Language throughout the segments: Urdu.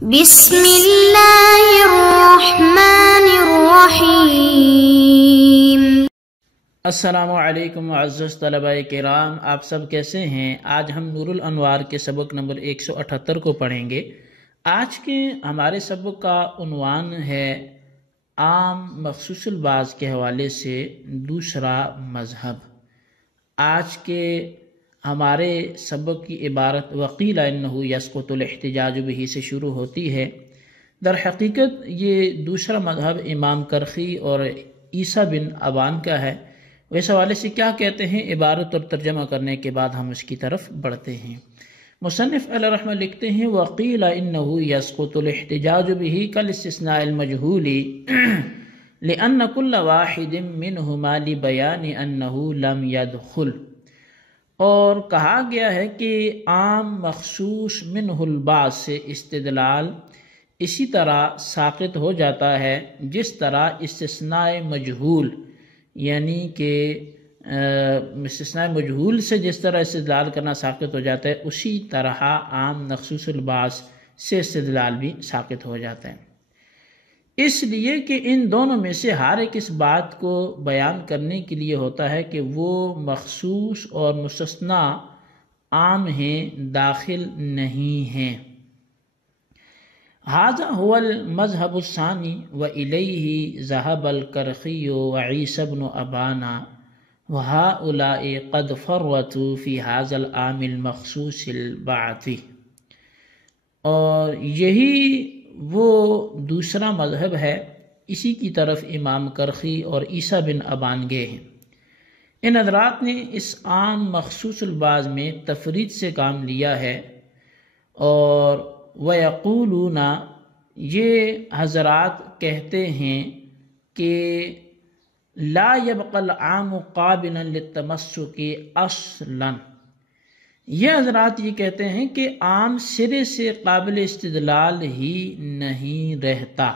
بسم اللہ الرحمن الرحیم۔ السلام علیکم معزز طلباء کرام، آپ سب کیسے ہیں؟ آج ہم نور الانوار کے سبق نمبر 178 کو پڑھیں گے۔ آج کے ہمارے سبق کا عنوان ہے عام مخصوص البعض کے حوالے سے دوسرا مذہب۔ آج کے ہمارے سبق کی عبارت وقیل انہ یسقط الاحتجاج بہ سے شروع ہوتی ہے۔ در حقیقت یہ دوسرا مذہب امام کرخی اور عیسیٰ بن ابان کا ہے۔ اس حوالے سے کیا کہتے ہیں، عبارت اور ترجمہ کرنے کے بعد ہم اس کی طرف بڑھتے ہیں۔ مصنف علیہ رحمہ لکھتے ہیں وقیل انہ یسقط الاحتجاج بہ کالاستثناء المجہول لأن كل واحد منہما لبیان انہ لم يدخل، اور کہا گیا ہے کہ عام مخصوص منہ البعض سے استدلال اسی طرح ساقط ہو جاتا ہے جس طرح استثناء مجہول، یعنی کہ استثناء مجہول سے جس طرح استدلال کرنا ساقط ہو جاتا ہے، اسی طرح عام مخصوص البعض سے استدلال بھی ساقط ہو جاتا ہے، اس لیے کہ ان دونوں میں سے ہر ایک اس بات کو بیان کرنے کے لیے ہوتا ہے کہ وہ مخصوص اور مستثنی عام ہیں، داخل نہیں ہیں۔ ھذا هو المذهب الثانی وإلیہ ذهب الکرخی وعیسی بن ابان وهؤلاء قد فرطوا في هذا العام المخصوص البعث، اور یہی وہ دوسرا مذہب ہے، اسی کی طرف امام کرخی اور عیسیٰ بن ابان گئے ہیں۔ ان حضرات نے اس عام مخصوص البعض میں تفرید سے کام لیا ہے، اور وَيَقُولُونَ، یہ حضرات کہتے ہیں کہ لا يبقى العام قابلا للتمسك اصلا، یہ حضرات یہ کہتے ہیں کہ عام سرے سے قابل استدلال ہی نہیں رہتا،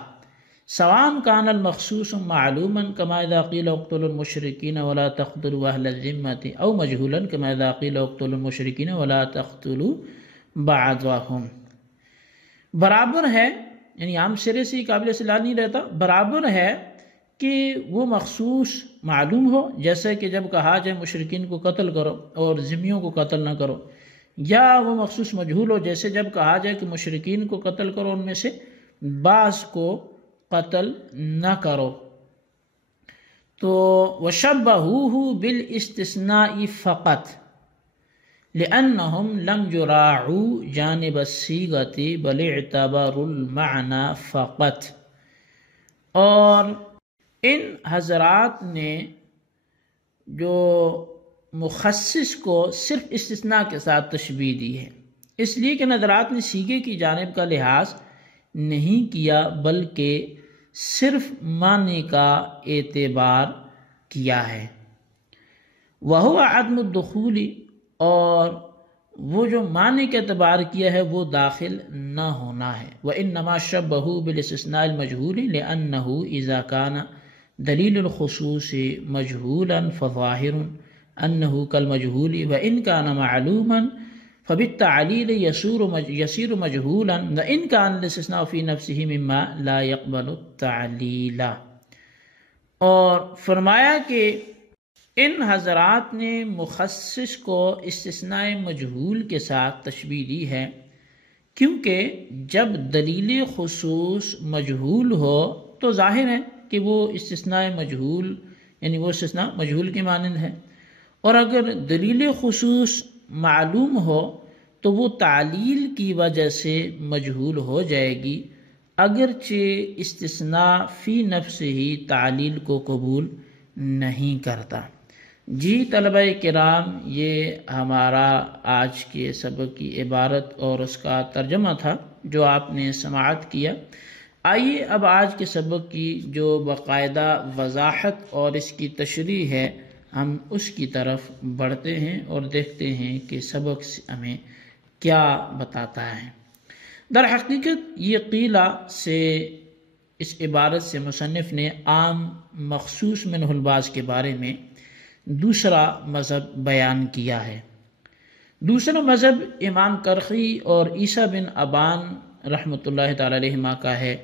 سواء كان المخصوص معلوما كما اذا قيل اقتلوا المشركين ولا تقتلوا اهل الذمة، او مجهولا كما اذا قيل اقتلوا المشركين ولا تقتلوا بعضهم۔ برابر ہے، یعنی عام سرے سے قابل استدلال نہیں رہتا، برابر ہے کہ وہ مخصوص معلوم ہو، جیسے کہ جب کہا جائے مشرکین کو قتل کرو اور ذمیوں کو قتل نہ کرو، یا وہ مخصوص مجہول ہو، جیسے جب کہا جائے کہ مشرکین کو قتل کرو، ان میں سے بعض کو قتل نہ کرو۔ تو وشبہوہ بالاستثناء فقط لأنہم لم یراعوا جانب الصیغۃ بل اعتبروا المعنی فقط، اور ان حضرات نے جو مخصص کو صرف استثناء کے ساتھ تشبیہ دی ہے، اس لیے کہ حضرات نے صیغے کی جانب کا لحاظ نہیں کیا بلکہ صرف معنی کا اعتبار کیا ہے۔ وَهُوَ عَدْمُ الدُّخُولِ، اور وہ جو معنی کا اعتبار کیا ہے وہ داخل نہ ہونا ہے۔ وَإِنَّمَا شَبَّهُ بِالِاسْتِثْنَاءِ الْمَجْهُولِ لِأَنَّهُ إِذَا كَانَ دلیل الخصوص مجهولا فظاہر انہ کالمجہول وان کان معلوما فبالتعلیل یصیر مجہولا وان کان الاستثناء فی نفسه مما لا يقبل التعلیل۔ اور فرمایا کہ ان حضرات نے مخصص کو استثناء مجہول کے ساتھ تشبیہ دی ہے، کیونکہ جب دلیل خصوص مجہول ہو تو ظاہر ہے کہ وہ استثناء مجہول، یعنی وہ استثناء مجہول کے مانند ہے، اور اگر دلیل خصوص معلوم ہو تو وہ تعلیل کی وجہ سے مجہول ہو جائے گی، اگرچہ استثناء فی نفسہ ہی تعلیل کو قبول نہیں کرتا۔ جی طلبہ کرام، یہ ہمارا آج کے سبق کی عبارت اور اس کا ترجمہ تھا جو آپ نے سماعت کیا۔ آئیے اب آج کے سبق کی جو باقاعدہ وضاحت اور اس کی تشریح ہے، ہم اس کی طرف بڑھتے ہیں اور دیکھتے ہیں کہ سبق ہمیں کیا بتاتا ہے۔ در حقیقت یہ قیلہ سے، اس عبارت سے مصنف نے عام مخصوص منہ البعض کے بارے میں دوسرا مذہب بیان کیا ہے۔ دوسرا مذہب امام کرخی اور عیسیٰ بن ابان رحمۃ اللہ تعالی علیہما کا ہے۔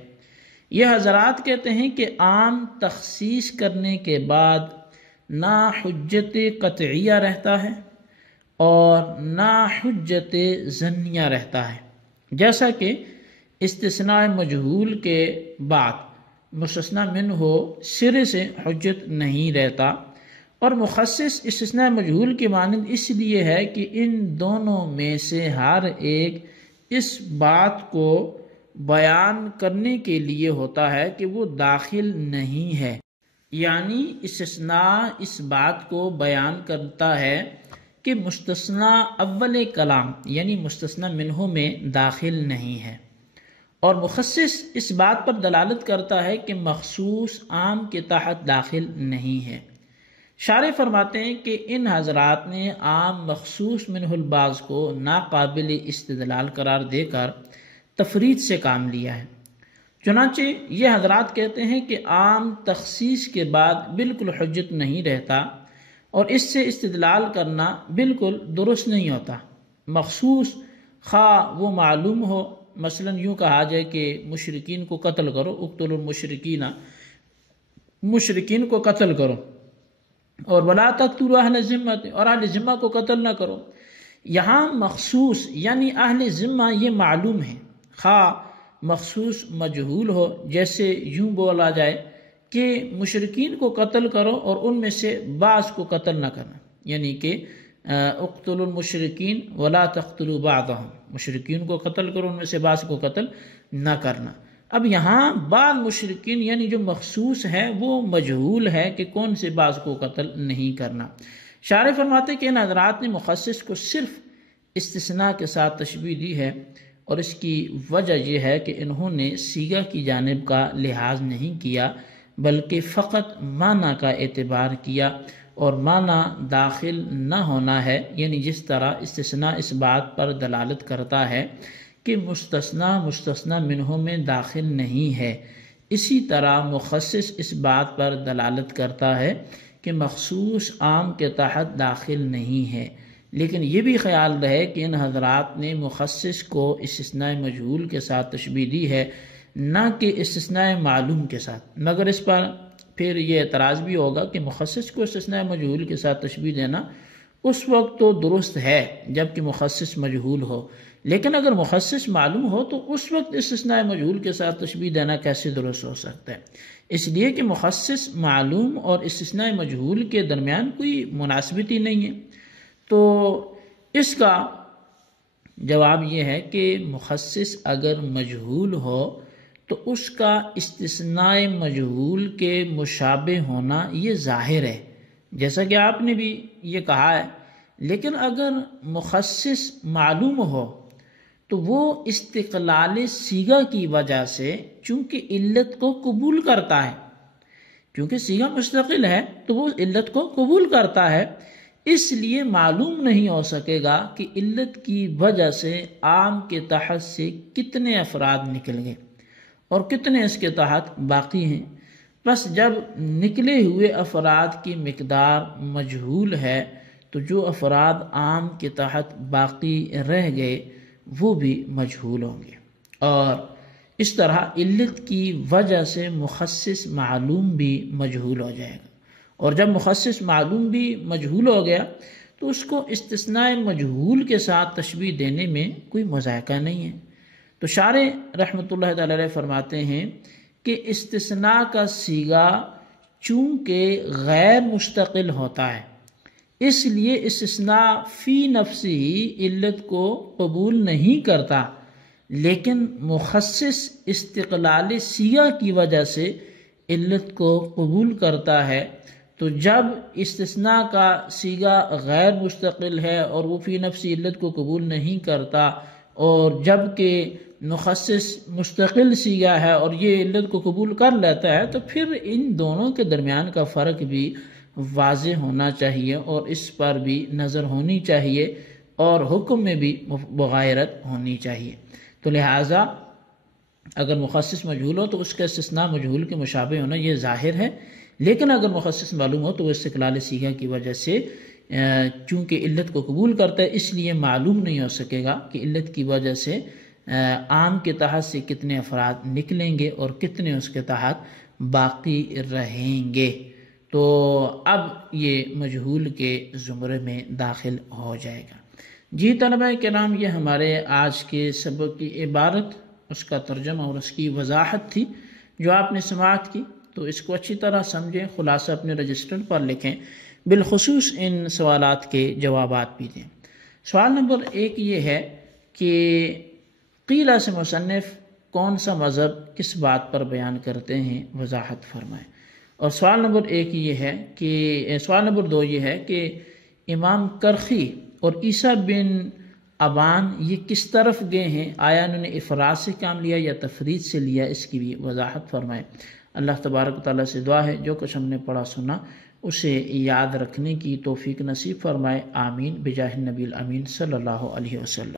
یہ حضرات کہتے ہیں کہ عام تخصیص کرنے کے بعد نہ حجت قطعیہ رہتا ہے اور نہ حجت ظنیہ رہتا ہے، جیسا کہ استثناء مجہول کے بعد مستثنی منہ سرے سے حجت نہیں رہتا، اور مخصص استثناء مجہول کی مانند اس لیے ہے کہ ان دونوں میں سے ہر ایک اس بات کو بیان کرنے کے لیے ہوتا ہے کہ وہ داخل نہیں ہے، یعنی استثناء اس بات کو بیان کرتا ہے کہ مستثنی اول کلام یعنی مستثنی منہ میں داخل نہیں ہے، اور مخصص اس بات پر دلالت کرتا ہے کہ مخصوص عام کے تحت داخل نہیں ہے۔ شارح فرماتے ہیں کہ ان حضرات نے عام مخصوص منہ البعض کو ناقابل استدلال قرار دے کر تفرید سے کام لیا ہے۔ چنانچہ یہ حضرات کہتے ہیں کہ عام تخصیص کے بعد بالکل حجت نہیں رہتا اور اس سے استدلال کرنا بالکل درست نہیں ہوتا۔ مخصوص خواہ وہ معلوم ہو، مثلا یوں کہا جائے کہ مشرکین کو قتل کرو، اقتلوا المشرکین، مشرکین کو قتل کرو، اور ولا تقتلوا اہل الذمۃ، اور اہل ذمہ کو قتل نہ کرو۔ یہاں مخصوص یعنی اہل ذمہ یہ معلوم ہے، خواہ مخصوص مجہول ہو، جیسے یوں بولا جائے کہ مشرکین کو قتل کرو اور ان میں سے بعض کو قتل نہ کرنا، یعنی کہ اقتلوا المشرکین ولا تقتلوا بعضهم، مشرکین کو قتل کرو ان میں سے بعض کو قتل نہ کرنا۔ اب یہاں بعض مشرکین یعنی جو مخصوص ہے وہ مجہول ہے کہ کون سے بعض کو قتل نہیں کرنا۔ شارح فرماتے کہ ان حضرات نے مخصص کو صرف استثناء کے ساتھ تشبیہ دی ہے، اور اس کی وجہ یہ ہے کہ انہوں نے صیغہ کی جانب کا لحاظ نہیں کیا بلکہ فقط معنی کا اعتبار کیا، اور معنی داخل نہ ہونا ہے، یعنی جس طرح استثناء اس بات پر دلالت کرتا ہے کہ مستثنی منہ میں داخل نہیں ہے، اسی طرح مخصص اس بات پر دلالت کرتا ہے کہ مخصوص عام کے تحت داخل نہیں ہے۔ لیکن یہ بھی خیال رہے کہ ان حضرات نے مخصص کو استثناء مجہول کے ساتھ تشبیہ دی ہے، نہ کہ استثناء معلوم کے ساتھ، مگر اس پر پھر یہ اعتراض بھی ہوگا کہ مخصص کو استثناء مجہول کے ساتھ تشبیہ دینا اس وقت تو درست ہے جبکہ مخصص مجہول ہو، لیکن اگر مخصص معلوم ہو تو اس وقت استثناء مجہول کے ساتھ تشبیہ دینا کیسے درست ہو سکتا ہے؟ اس لیے کہ مخصص معلوم اور استثناء مجہول کے درمیان کوئی مناسبت ہی نہیں ہے۔ تو اس کا جواب یہ ہے کہ مخصص اگر مجہول ہو تو اس کا استثناء مجہول کے مشابہ ہونا یہ ظاہر ہے، جیسا کہ آپ نے بھی یہ کہا ہے۔ لیکن اگر مخصص معلوم ہو تو وہ استقلال صیغہ کی وجہ سے چونکہ علت کو قبول کرتا ہے، کیونکہ صیغہ مستقل ہے تو وہ علت کو قبول کرتا ہے، اس لیے معلوم نہیں ہو سکے گا کہ علت کی وجہ سے عام کے تحت سے کتنے افراد نکل گئے اور کتنے اس کے تحت باقی ہیں۔ بس جب نکلے ہوئے افراد کی مقدار مجہول ہے تو جو افراد عام کے تحت باقی رہ گئے وہ بھی مجہول ہوں گے، اور اس طرح علت کی وجہ سے مخصص معلوم بھی مجہول ہو جائے گا، اور جب مخصص معلوم بھی مجہول ہو گیا تو اس کو استثناء مجہول کے ساتھ تشبیہ دینے میں کوئی مذائقہ نہیں ہے۔ تو شارح رحمۃ اللہ تعالی علیہ فرماتے ہیں کہ استثناء کا صیغہ چونکہ غیر مستقل ہوتا ہے، اس لیے استثناء فی نفسہ ہی علت کو قبول نہیں کرتا، لیکن مخصص استقلال صیغہ کی وجہ سے علت کو قبول کرتا ہے۔ تو جب استثناء کا صیغہ غیر مستقل ہے اور وہ فی نفسی علت کو قبول نہیں کرتا، اور جب کہ مخصص مستقل صیغہ ہے اور یہ علت کو قبول کر لیتا ہے، تو پھر ان دونوں کے درمیان کا فرق بھی واضح ہونا چاہیے اور اس پر بھی نظر ہونی چاہیے اور حکم میں بھی مغایرت ہونی چاہیے۔ تو لہٰذا اگر مخصص مجہول ہو تو اس کا استثناء مجہول کے مشابہ ہونا یہ ظاہر ہے، لیکن اگر مخصص معلوم ہو تو وہ استقلال صیغہ کی وجہ سے چونکہ علت کو قبول کرتا ہے اس لیے معلوم نہیں ہو سکے گا کہ علت کی وجہ سے عام کے تحت سے کتنے افراد نکلیں گے اور کتنے اس کے تحت باقی رہیں گے، تو اب یہ مجہول کے زمرے میں داخل ہو جائے گا۔ جی طلبہ کرام، یہ ہمارے آج کے سبق کی عبارت، اس کا ترجمہ اور اس کی وضاحت تھی جو آپ نے سماعت کی، تو اس کو اچھی طرح سمجھیں، خلاصہ اپنے رجسٹر پر لکھیں، بالخصوص ان سوالات کے جوابات بھی دیں۔ سوال نمبر 1 یہ ہے کہ قیلہ سے مصنف کون سا مذہب کس بات پر بیان کرتے ہیں، وضاحت فرمائیں۔ اور سوال نمبر 2 یہ ہے کہ امام کرخی اور عیسیٰ بن ابان یہ کس طرف گئے ہیں، آیا انہوں نے افراد سے کام لیا یا تفرید سے لیا، اس کی بھی وضاحت فرمائیں۔ اللہ تبارک و تعالیٰ سے دعا ہے جو کچھ ہم نے پڑھا سنا اسے یاد رکھنے کی توفیق نصیب فرمائے، آمین بجاہ النبی الامین صلی اللہ علیہ وسلم۔